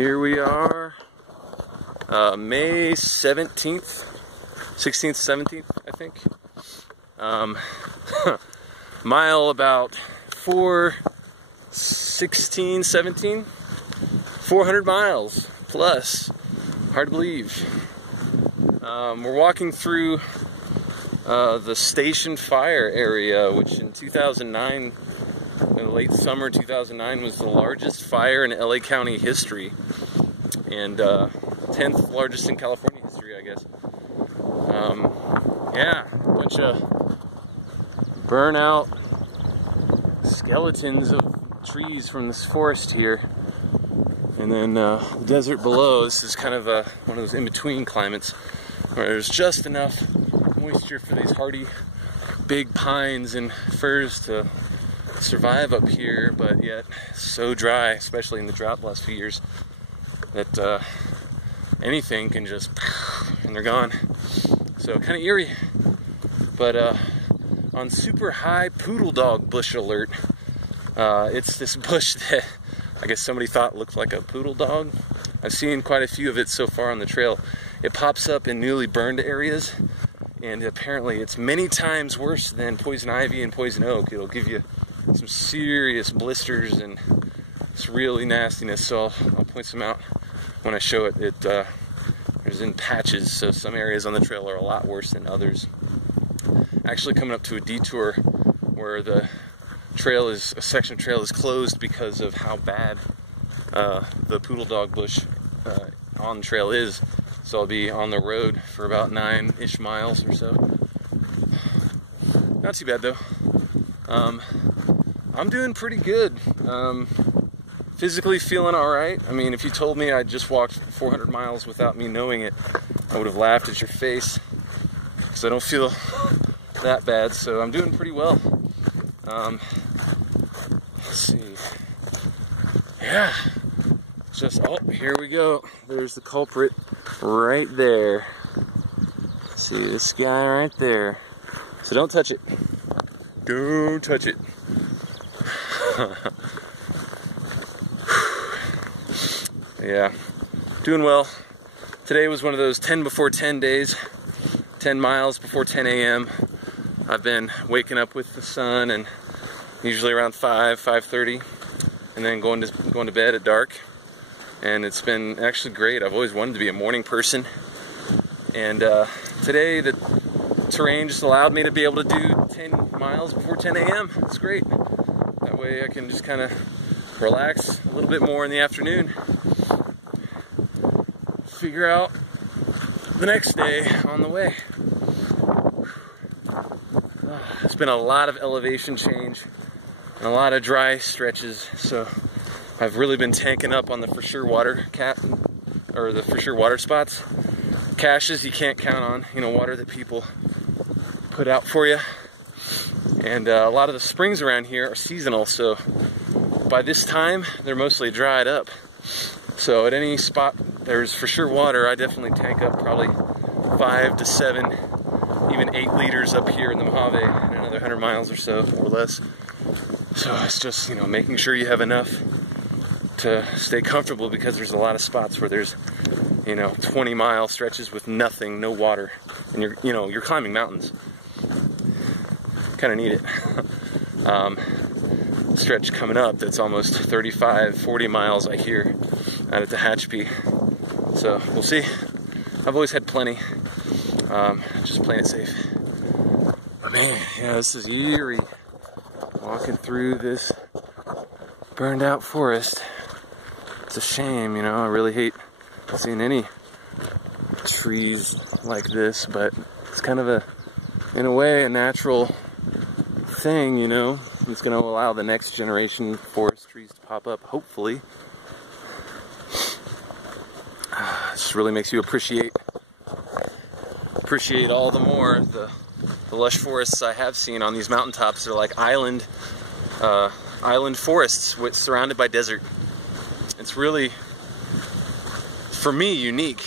Here we are, May 17th, 16th, 17th, I think. Mile about 416, 17, 400 miles plus. Hard to believe. We're walking through the Station Fire area, which in 2009, in the late summer 2009, was the largest fire in LA County history, and 10th largest in California history, I guess. Yeah, a bunch of burnout skeletons of trees from this forest here, and then the desert below. This is kind of one of those in-between climates where there's just enough moisture for these hardy big pines and firs to survive up here, but yet so dry, especially in the drought the last few years, that anything can just, and they're gone. So kind of eerie. But on super high poodle dog bush alert. It's this bush that I guess somebody thought looked like a poodle dog. I've seen quite a few of it so far on the trail. It pops up in newly burned areas, and apparently it's many times worse than poison ivy and poison oak. It'll give you some serious blisters and it's really nastiness. So I'll point some out when I show it. There's in patches, so some areas on the trail are a lot worse than others. Actually coming up to a detour where the trail is, a section of trail is closed because of how bad the poodle dog bush on the trail is. So I'll be on the road for about 9-ish miles or so. Not too bad though. I'm doing pretty good. Physically feeling alright. I mean, if you told me I just walked 400 miles without me knowing it, I would have laughed at your face, because I don't feel that bad, so I'm doing pretty well. Let's see. Yeah. Just, oh, here we go. There's the culprit right there. See this guy right there. So don't touch it. Don't touch it. Yeah, doing well. Today was one of those 10 before 10 days, 10 miles before 10 a.m. I've been waking up with the sun, and usually around 5:30, and then going to bed at dark. And it's been actually great. I've always wanted to be a morning person, and today the terrain just allowed me to be able to do 10 miles before 10 a.m. It's great. That way I can just kind of relax a little bit more in the afternoon. Figure out the next day on the way. It's been a lot of elevation change and a lot of dry stretches, so I've really been tanking up on the for sure water the for sure water spots. Caches you can't count on, you know, water that people put out for you. And a lot of the springs around here are seasonal, so by this time they're mostly dried up. So at any spot there's for sure water, I definitely tank up probably 5 to 7, even 8 liters up here in the Mojave in another 100 miles or so, or less. So it's just, you know, making sure you have enough to stay comfortable, because there's a lot of spots where there's, you know, 20-mile stretches with nothing, no water, and you're climbing mountains. Kind of need it. Stretch coming up that's almost 35-40 miles, I hear, out at the Hatchby. So we'll see. I've always had plenty. Just playing it safe. But man, yeah, this is eerie. Walking through this burned out forest. It's a shame, you know. I really hate seeing any trees like this, but it's kind of in a way, a natural thing, you know. It's going to allow the next generation forest trees to pop up, hopefully. It just really makes you appreciate all the more the lush forests I have seen on these mountaintops. They're like island forests surrounded by desert. It's really, for me, unique.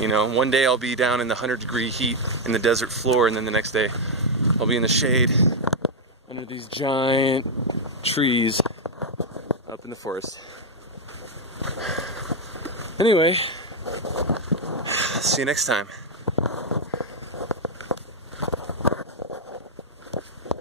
You know, one day I'll be down in the 100-degree heat in the desert floor, and then the next day I'll be in the shade under these giant trees up in the forest. Anyway, see you next time.